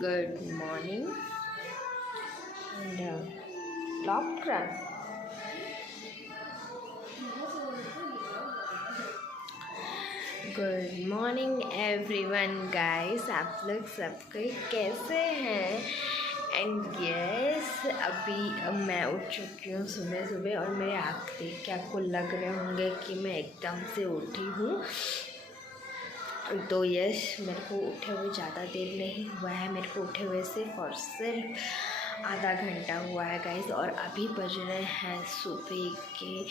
Good morning and doctor. Good morning everyone guys, आप लोग सबके कैसे हैं? एंड यस, अभी मैं उठ चुकी हूँ सुबह सुबह और मेरे आँख देख के आपको लग रहे होंगे कि मैं एकदम से उठी हूँ। तो यस, मेरे को उठे हुए ज़्यादा देर नहीं हुआ है, मेरे को उठे हुए सिर्फ आधा घंटा हुआ है गाइस। और अभी बज रहे हैं सुबह के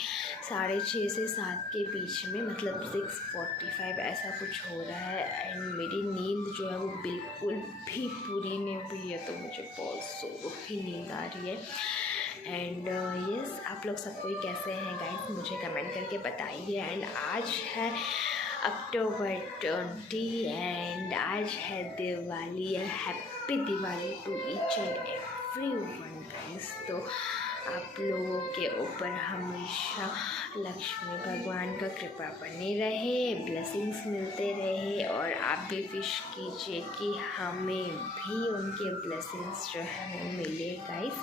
6:30 से 7 के बीच में, मतलब 6:45 ऐसा कुछ हो रहा है। एंड मेरी नींद जो है वो बिल्कुल भी पूरी नहीं हुई है, तो मुझे बहुत जोरों की नींद आ रही है। एंड यस, आप लोग सब कोई कैसे हैं गाइस, मुझे कमेंट करके बताइए। एंड आज है अक्टूबर 20 एंड आज है Diwali. Happy Diwali to each and everyone guys. तो आप लोगों के ऊपर हमेशा लक्ष्मी भगवान का कृपा बनी रहे, ब्लेसिंग्स मिलते रहे, और आप भी विश कीजिए कि हमें भी उनके ब्लेसिंग्स जो है वो मिले गाइस।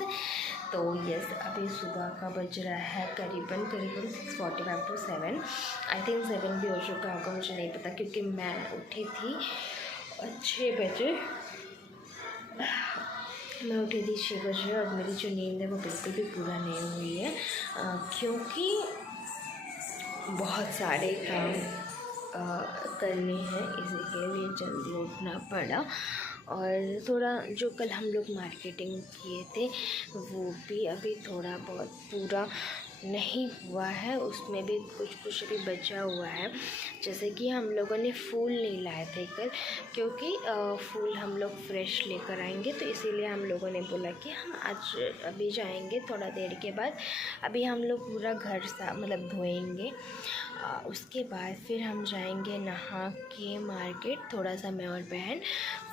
तो यस, अभी सुबह का बज रहा है करीबन 6:45 to 7। आई थिंक 7 भी हो चुका होगा, मुझे नहीं पता, क्योंकि मैं उठी थी 6 बजे। मैं उठी थी 6 बजे और मेरी जो नींद है वो बिल्कुल भी पूरा नहीं हुई है, क्योंकि बहुत सारे काम करने हैं, इसी के लिए जल्दी उठना पड़ा। और थोड़ा जो कल हम लोग मार्केटिंग किए थे वो भी अभी थोड़ा बहुत पूरा नहीं हुआ है, उसमें भी कुछ अभी बचा हुआ है। जैसे कि हम लोगों ने फूल नहीं लाए थे कल, क्योंकि फूल हम लोग फ्रेश लेकर आएंगे, तो इसीलिए हम लोगों ने बोला कि हम आज अभी जाएंगे थोड़ा देर के बाद। अभी हम लोग पूरा घर मतलब धोएंगे, उसके बाद फिर हम जाएंगे नहा के मार्केट, थोड़ा सा मैं और बहन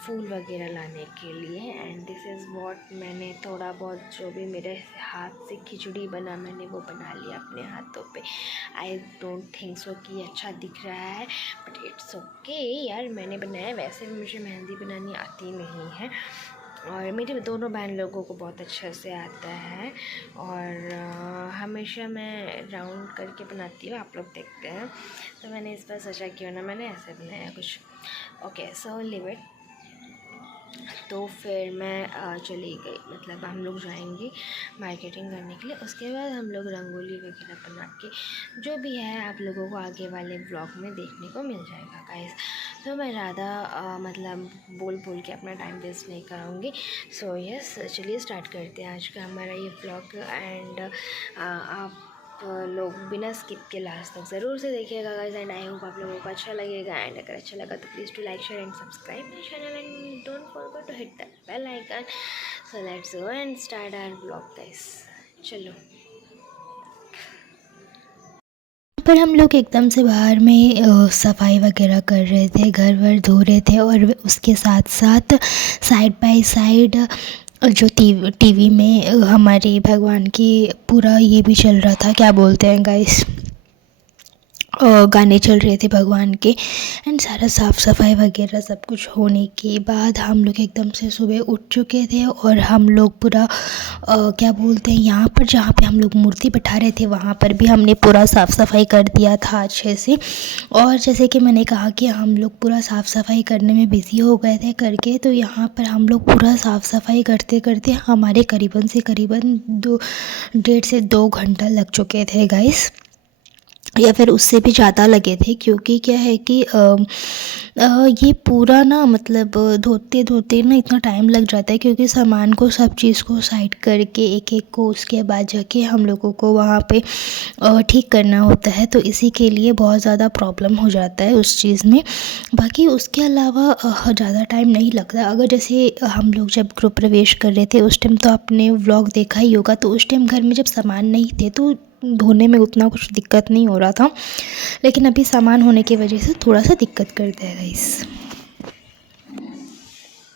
फूल वगैरह लाने के लिए। एंड दिस इज़ व्हाट, मैंने थोड़ा बहुत जो भी मेरे हाथ से खिचड़ी बना मैंने वो बना लिया अपने हाथों पे। आई डोंट थिंक सो कि अच्छा दिख रहा है, बट इट्स ओके यार, मैंने बनाया। वैसे भी मुझे मेहंदी बनानी आती नहीं है, और मेरे दोनों बहन लोगों को बहुत अच्छे से आता है, और हमेशा मैं राउंड करके बनाती हूँ, आप लोग देखते हैं। तो मैंने इस बार सोचा क्यों ना मैंने ऐसे बनाया कुछ। Okay, so live it. तो फिर मैं चली गई, मतलब हम लोग जाएंगे मार्केटिंग करने के लिए। उसके बाद हम लोग रंगोली वगैरह बना के, जो भी है आप लोगों को आगे वाले ब्लॉग में देखने को मिल जाएगा गाइस। तो मैं ज़्यादा मतलब बोल के अपना टाइम वेस्ट नहीं कराऊँगी। सो यस, चलिए स्टार्ट करते हैं आज का हमारा ये ब्लॉग। एंड आप लोग बिना स्किप के लास्ट तक ज़रूर से देखिएगा गाइस। एंड आई होप आप लोगों को अच्छा लगेगा। एंड अगर अच्छा लगा तो please to like, share and subscribe my channel, and don't forget to hit the bell icon. So let's go and start our blog guys, चलो। पर हम लोग एकदम से बाहर में सफाई वगैरह कर रहे थे, घर वर धो रहे थे, और उसके साथ साथ साइड बाय साइड जो टीवी में हमारे भगवान की पूरा ये भी चल रहा था, क्या बोलते हैं गाइस, गाने चल रहे थे भगवान के। एंड सारा साफ़ सफाई वगैरह सब कुछ होने के बाद हम लोग एकदम से सुबह उठ चुके थे, और हम लोग पूरा क्या बोलते हैं, यहाँ पर जहाँ पे हम लोग मूर्ति बैठा रहे थे वहाँ पर भी हमने पूरा साफ़ सफाई कर दिया था अच्छे से। और जैसे कि मैंने कहा कि हम लोग पूरा साफ़ सफाई करने में बिज़ी हो गए थे करके, तो यहाँ पर हम लोग पूरा साफ़ सफाई करते करते हमारे करीबन 1.5 से 2 घंटा लग चुके थे गाइस, या फिर उससे भी ज़्यादा लगे थे। क्योंकि क्या है कि ये पूरा ना, मतलब धोते धोते ना इतना टाइम लग जाता है, क्योंकि सामान को सब चीज़ को साइड करके एक एक को उसके बाद जाके हम लोगों को वहाँ पे ठीक करना होता है, तो इसी के लिए बहुत ज़्यादा प्रॉब्लम हो जाता है उस चीज़ में। बाकी उसके अलावा ज़्यादा टाइम नहीं लगता। अगर जैसे हम लोग जब गृह प्रवेश कर रहे थे उस टाइम तो आपने व्लॉग देखा ही होगा, तो उस टाइम घर में जब सामान नहीं थे तो धोने में उतना कुछ दिक्कत नहीं हो रहा था, लेकिन अभी सामान होने की वजह से थोड़ा सा दिक्कत करता है गाइस।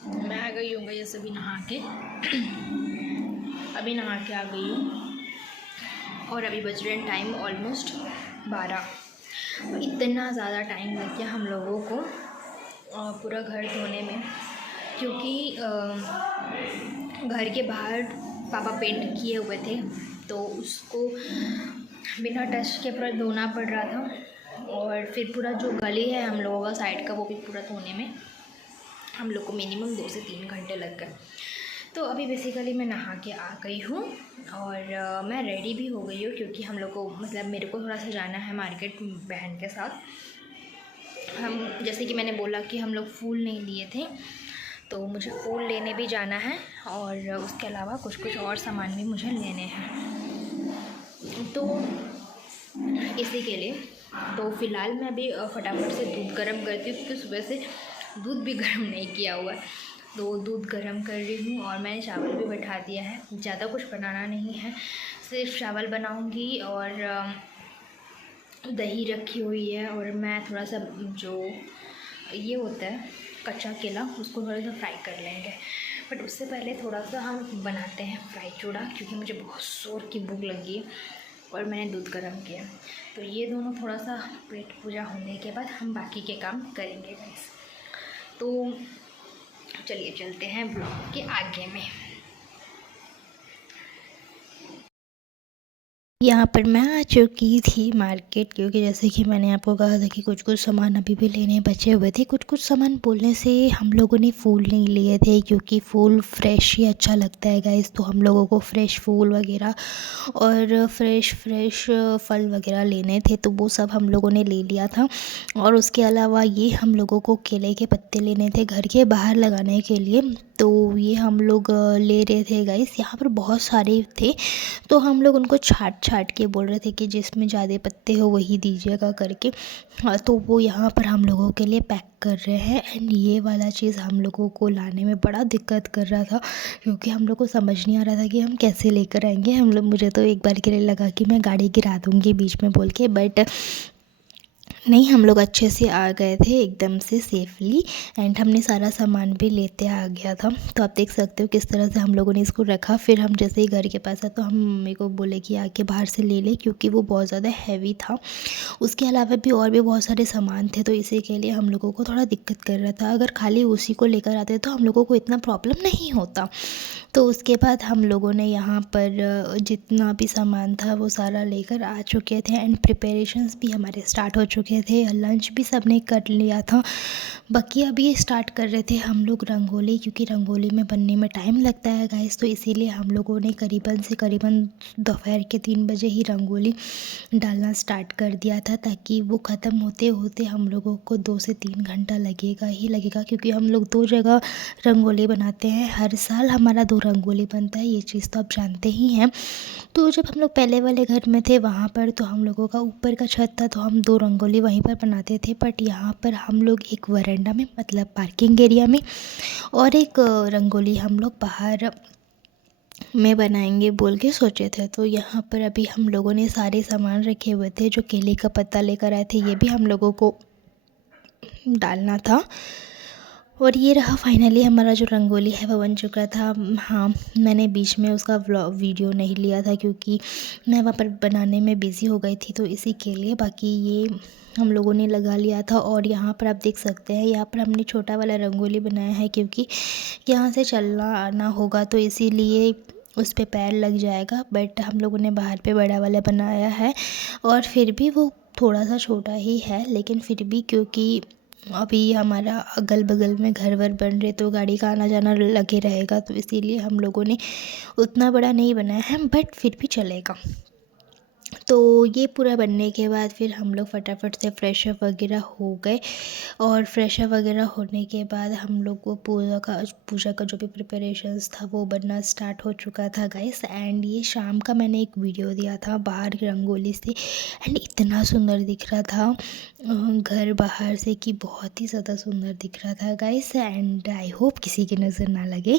मैं आ गई हूँ गाइस, अभी नहा के आ गई हूँ, और अभी बज रहे हैं टाइम ऑलमोस्ट 12। इतना ज़्यादा टाइम लग गया हम लोगों को पूरा घर धोने में, क्योंकि घर के बाहर पापा पेंट किए हुए थे तो उसको बिना टच के पूरा धोना पड़ रहा था, और फिर पूरा जो गली है हम लोगों का साइड का वो भी पूरा धोने में हम लोग को मिनिमम 2 से 3 घंटे लग गए। तो अभी बेसिकली मैं नहा के आ गई हूँ और मैं रेडी भी हो गई हूँ, क्योंकि हम लोग को मतलब मेरे को थोड़ा सा जाना है मार्केट बहन के साथ। हम जैसे कि मैंने बोला कि हम लोग फूल नहीं लिए थे, तो मुझे फूल लेने भी जाना है और उसके अलावा कुछ और सामान भी मुझे लेने हैं, तो इसी के लिए तो फ़िलहाल मैं अभी फटाफट से दूध गर्म करती हूँ, क्योंकि सुबह से दूध भी गर्म नहीं किया हुआ है। तो दूध गर्म कर रही हूँ और मैंने चावल भी बैठा दिया है। ज़्यादा कुछ बनाना नहीं है, सिर्फ चावल बनाऊँगी और दही रखी हुई है, और मैं थोड़ा सा जो ये होता है कच्चा केला उसको थोड़ा सा फ्राई कर लेंगे। बट उससे पहले थोड़ा सा हम बनाते हैं फ्राई चूड़ा, क्योंकि मुझे बहुत ज़ोर की भूख लगी है और मैंने दूध गर्म किया। तो ये दोनों थोड़ा सा पेट पूजा होने के बाद हम बाकी के काम करेंगे गाइस। तो चलिए चलते हैं ब्लॉग के आगे में। यहाँ पर मैं आ चुकी थी मार्केट, क्योंकि जैसे कि मैंने आपको कहा था कि कुछ सामान अभी भी लेने बचे हुए थे। कुछ सामान बोलने से हम लोगों ने फूल नहीं लिए थे, क्योंकि फूल फ्रेश ही अच्छा लगता है गाइस। तो हम लोगों को फ्रेश फूल वगैरह और फ्रेश फल वगैरह लेने थे, तो वो सब हम लोगों ने ले लिया था। और उसके अलावा ये हम लोगों को केले के पत्ते लेने थे घर के बाहर लगाने के लिए, तो ये हम लोग ले रहे थे गाइस। यहाँ पर बहुत सारे थे, तो हम लोग उनको छाट के बोल रहे थे कि जिसमें ज़्यादा पत्ते हो वही दीजिएगा करके। हाँ, तो वो यहाँ पर हम लोगों के लिए पैक कर रहे हैं। एंड ये वाला चीज़ हम लोगों को लाने में बड़ा दिक्कत कर रहा था, क्योंकि हम लोग को समझ नहीं आ रहा था कि हम कैसे लेकर आएंगे। हम लोग मुझे तो एक बार के लिए लगा कि मैं गाड़ी गिरा दूँगी बीच में बोल के, बट नहीं, हम लोग अच्छे से आ गए थे एकदम से सेफली। एंड हमने सारा सामान भी लेते आ गया था। तो आप देख सकते हो किस तरह से हम लोगों ने इसको रखा। फिर हम जैसे ही घर के पास आए तो हम मम्मी को बोले कि आके बाहर से ले ले, क्योंकि वो बहुत ज़्यादा हैवी था। उसके अलावा भी और भी बहुत सारे सामान थे, तो इसी के लिए हम लोगों को थोड़ा दिक्कत कर रहा था। अगर खाली उसी को लेकर आते तो हम लोगों को इतना प्रॉब्लम नहीं होता। तो उसके बाद हम लोगों ने यहाँ पर जितना भी सामान था वो सारा लेकर आ चुके थे। एंड प्रिपरेशंस भी हमारे स्टार्ट हो चुके थे, लंच भी सबने कर लिया था। बाकी अभी स्टार्ट कर रहे थे हम लोग रंगोली, क्योंकि रंगोली में बनने में टाइम लगता है गाइस। तो इसीलिए हम लोगों ने करीबन दोपहर के 3 बजे ही रंगोली डालना स्टार्ट कर दिया था, ताकि वो ख़त्म होते होते हम लोगों को 2 से 3 घंटा लगेगा, क्योंकि हम लोग 2 जगह रंगोली बनाते हैं। हर साल हमारा 2 रंगोली बनता है, ये चीज़ तो आप जानते ही हैं। तो जब हम लोग पहले वाले घर में थे वहाँ पर तो हम लोगों का ऊपर का छत था, तो हम 2 रंगोली वहीं पर बनाते थे। बट यहाँ पर हम लोग एक वरांडा में, मतलब पार्किंग एरिया में, और एक रंगोली हम लोग बाहर में बनाएंगे बोल के सोचे थे। तो यहाँ पर अभी हम लोगों ने सारे सामान रखे हुए थे। जो केले का पत्ता लेकर आए थे ये भी हम लोगों को डालना था। और ये रहा फाइनली हमारा जो रंगोली है वो बन चुका था। हाँ, मैंने बीच में उसका वीडियो नहीं लिया था, क्योंकि मैं वहाँ पर बनाने में बिज़ी हो गई थी, तो इसी के लिए। बाकी ये हम लोगों ने लगा लिया था। और यहाँ पर आप देख सकते हैं, यहाँ पर हमने छोटा वाला रंगोली बनाया है, क्योंकि यहाँ से चलना आना होगा, तो इसीलिए उस पे पैर लग जाएगा। बट हम लोगों ने बाहर पे बड़ा वाला बनाया है, और फिर भी वो थोड़ा सा छोटा ही है, लेकिन फिर भी क्योंकि अभी हमारा अगल बगल में घर वर बन रहे तो गाड़ी का आना जाना लगे रहेगा, तो इसीलिए हम लोगों ने उतना बड़ा नहीं बनाया है, बट फिर भी चलेगा। तो ये पूरा बनने के बाद फिर हम लोग फटाफट से फ्रेश अप वगैरह हो गए। और फ्रेश अप वगैरह होने के बाद हम लोग को पूजा का जो भी प्रिपरेशंस था वो बनना स्टार्ट हो चुका था गाइस। एंड ये शाम का मैंने एक वीडियो दिया था बाहर की रंगोली से, एंड इतना सुंदर दिख रहा था घर बाहर से कि बहुत ही ज़्यादा सुंदर दिख रहा था गाइस। एंड आई होप किसी की नज़र ना लगे।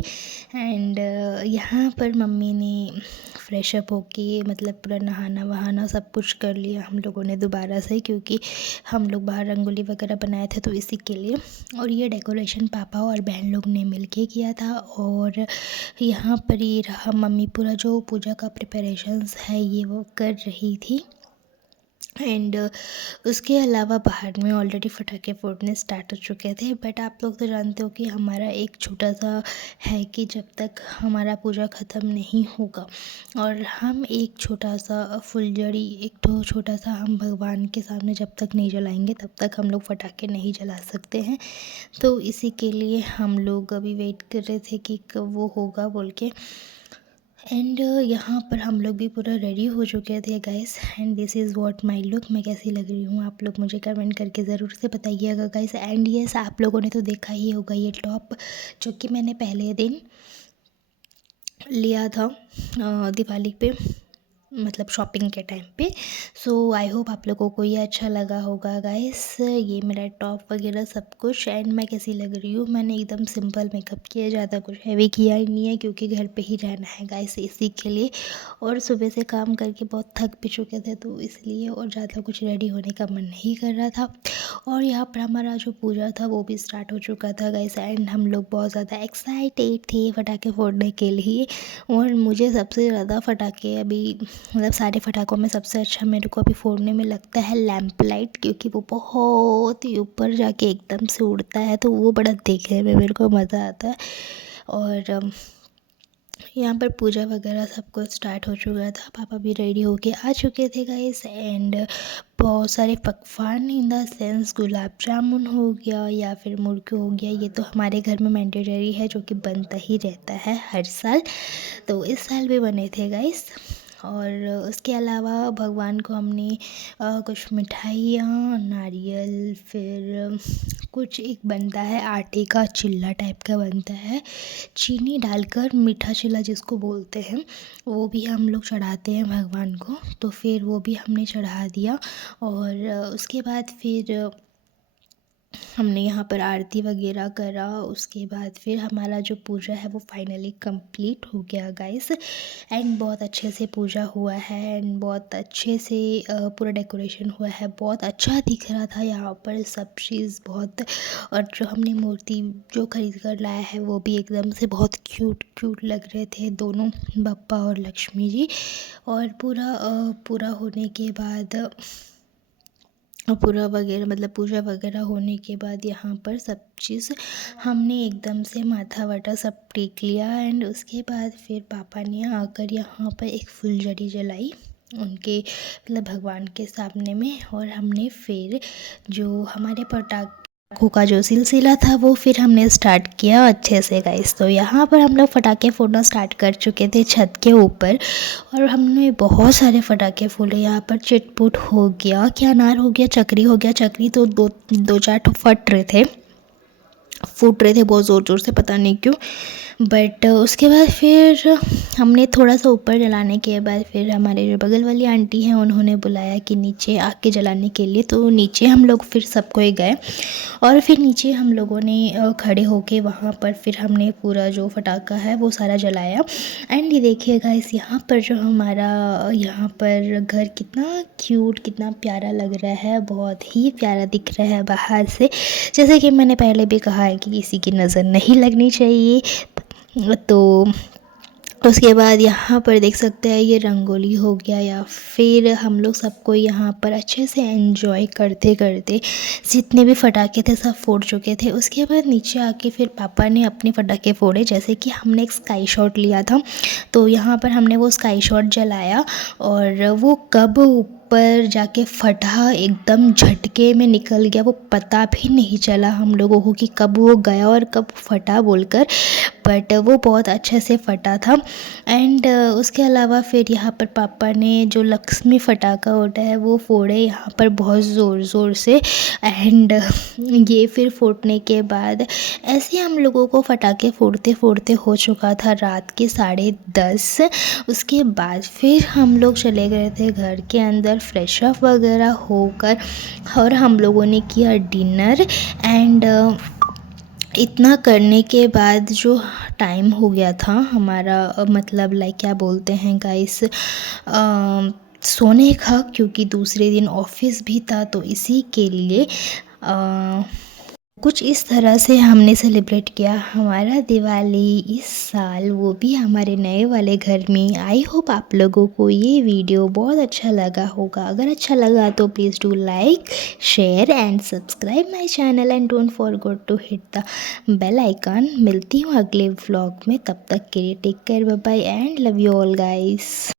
एंड यहाँ पर मम्मी ने फ्रेश अप होके, मतलब पूरा नहाना वहाना सब कुछ कर लिया हम लोगों ने दोबारा से, क्योंकि हम लोग बाहर रंगोली वगैरह बनाए थे, तो इसी के लिए। और ये डेकोरेशन पापा और बहन लोग ने मिलके किया था। और यहाँ पर ये रहा, मम्मी पूरा जो पूजा का प्रिपरेशंस है ये वो कर रही थी। एंड उसके अलावा बाहर में ऑलरेडी पटाखे फोड़ने स्टार्ट हो चुके थे। बट आप लोग तो जानते हो कि हमारा एक छोटा सा है कि जब तक हमारा पूजा ख़त्म नहीं होगा और हम एक छोटा सा फुलझड़ी एक तो छोटा सा हम भगवान के सामने जब तक नहीं जलाएंगे तब तक हम लोग पटाखे नहीं जला सकते हैं। तो इसी के लिए हम लोग अभी वेट कर रहे थे कि कब वो होगा बोल के। एंड यहाँ पर हम लोग भी पूरा रेडी हो चुके थे guys. And this is what my look. मैं कैसी लग रही हूँ आप लोग मुझे कमेंट करके ज़रूर से बताइएगा गाइस। एंड यस, आप लोगों ने तो देखा ही होगा ये टॉप जो कि मैंने पहले दिन लिया था दिवाली पे, मतलब शॉपिंग के टाइम पे। सो आई होप आप लोगों को ये अच्छा लगा होगा गाइस, ये मेरा टॉप वगैरह सब कुछ। एंड मैं कैसी लग रही हूँ, मैंने एकदम सिंपल मेकअप किया, ज़्यादा कुछ हैवी किया ही नहीं है क्योंकि घर पे ही रहना है गाइस इसी के लिए। और सुबह से काम करके बहुत थक भी चुके थे तो इसलिए, और ज़्यादा कुछ रेडी होने का मन नहीं कर रहा था। और यहाँ पर हमारा जो पूजा था वो भी स्टार्ट हो चुका था गाइस। एंड हम लोग बहुत ज़्यादा एक्साइटेड थे पटाखे फोड़ने के लिए। और मुझे सबसे ज़्यादा पटाखे अभी मतलब सारे पटाखों में सबसे अच्छा मेरे को अभी फोड़ने में लगता है लैंप लाइट, क्योंकि वो बहुत ही ऊपर जाके एकदम से उड़ता है तो वो बड़ा देखने में मेरे को मज़ा आता है। और यहाँ पर पूजा वगैरह सब कुछ स्टार्ट हो चुका था, पापा भी रेडी होके आ चुके थे गाइस। एंड बहुत सारे पकवान in the sense gulab jamun हो गया या फिर मुर्गी हो गया, ये तो हमारे घर में मैंडेटरी है जो कि बनता ही रहता है हर साल। तो इस साल भी बने थे गाइस। और उसके अलावा भगवान को हमने कुछ मिठाइयाँ, नारियल, फिर कुछ एक बनता है आटे का चिल्ला टाइप का बनता है, चीनी डालकर मीठा चिल्ला जिसको बोलते हैं, वो भी हम लोग चढ़ाते हैं भगवान को। तो फिर वो भी हमने चढ़ा दिया। और उसके बाद फिर हमने यहाँ पर आरती वगैरह करा। उसके बाद फिर हमारा जो पूजा है वो फाइनली कंप्लीट हो गया गाइस। एंड बहुत अच्छे से पूजा हुआ है एंड बहुत अच्छे से पूरा डेकोरेशन हुआ है, बहुत अच्छा दिख रहा था यहाँ पर सब चीज़ बहुत। और जो हमने मूर्ति जो खरीद कर लाया है वो भी एकदम से बहुत क्यूट क्यूट लग रहे थे दोनों, बप्पा और लक्ष्मी जी। और पूरा होने के बाद पूरा वगैरह मतलब पूजा वगैरह होने के बाद यहाँ पर सब चीज़ हमने एकदम से माथा वाटा सब टेक लिया। एंड उसके बाद फिर पापा ने आकर यहाँ पर एक फुलझड़ी जलाई उनके मतलब भगवान के सामने में। और हमने फिर जो हमारे पटाखों का जो सिलसिला था वो फिर हमने स्टार्ट किया अच्छे से गाइस। तो यहाँ पर हम लोग पटाखे फोड़ना स्टार्ट कर चुके थे छत के ऊपर और हमने बहुत सारे पटाखे फोड़े। यहाँ पर चिटपुट हो गया, क्या अनार हो गया, चक्री हो गया। चक्री तो दो चार ठो फूट रहे थे बहुत ज़ोर ज़ोर से, पता नहीं क्यों। बट उसके बाद फिर हमने थोड़ा सा ऊपर जलाने के बाद फिर हमारे जो बगल वाली आंटी हैं उन्होंने बुलाया कि नीचे आके जलाने के लिए। तो नीचे हम लोग फिर सब कोई गए और फिर नीचे हम लोगों ने खड़े होके वहाँ पर फिर हमने पूरा जो पटाखा है वो सारा जलाया। एंड ये देखिए गाइस, यहाँ पर जो हमारा यहाँ पर घर कितना क्यूट कितना प्यारा लग रहा है, बहुत ही प्यारा दिख रहा है बाहर से। जैसे कि मैंने पहले भी कहा है कि किसी की नज़र नहीं लगनी चाहिए। तो उसके बाद यहाँ पर देख सकते हैं ये रंगोली हो गया, या फिर हम लोग सबको यहाँ पर अच्छे से एंजॉय करते करते जितने भी पटाखे थे सब फोड़ चुके थे। उसके बाद नीचे आके फिर पापा ने अपने पटाखे फोड़े, जैसे कि हमने एक स्काई शॉट लिया था तो यहाँ पर हमने वो स्काई शॉट जलाया और वो कब ऊपर जाके फटा एकदम झटके में निकल गया, वो पता भी नहीं चला हम लोगों को कि कब वो गया और कब फटा बोलकर। बट वो बहुत अच्छे से फटा था। एंड उसके अलावा फिर यहाँ पर पापा ने जो लक्ष्मी फटाका होता है वो फोड़े यहाँ पर बहुत ज़ोर ज़ोर से। एंड ये फिर फोड़ने के बाद ऐसे हम लोगों को फटाके फोड़ते फोड़ते हो चुका था रात के 10:30। उसके बाद फिर हम लोग चले गए थे घर के अंदर फ्रेश अप वगैरह होकर और हम लोगों ने किया डिनर। एंड इतना करने के बाद जो टाइम हो गया था हमारा मतलब लाइक क्या बोलते हैं गाइस, सोने का, क्योंकि दूसरे दिन ऑफिस भी था तो इसी के लिए कुछ इस तरह से हमने सेलिब्रेट किया हमारा दिवाली इस साल, वो भी हमारे नए वाले घर में। आई होप आप लोगों को ये वीडियो बहुत अच्छा लगा होगा। अगर अच्छा लगा तो please do like, share and subscribe my channel and don't forget to hit the bell icon. मिलती हूँ अगले व्लॉग में, तब तक के लिए take care, bye bye and love you all guys.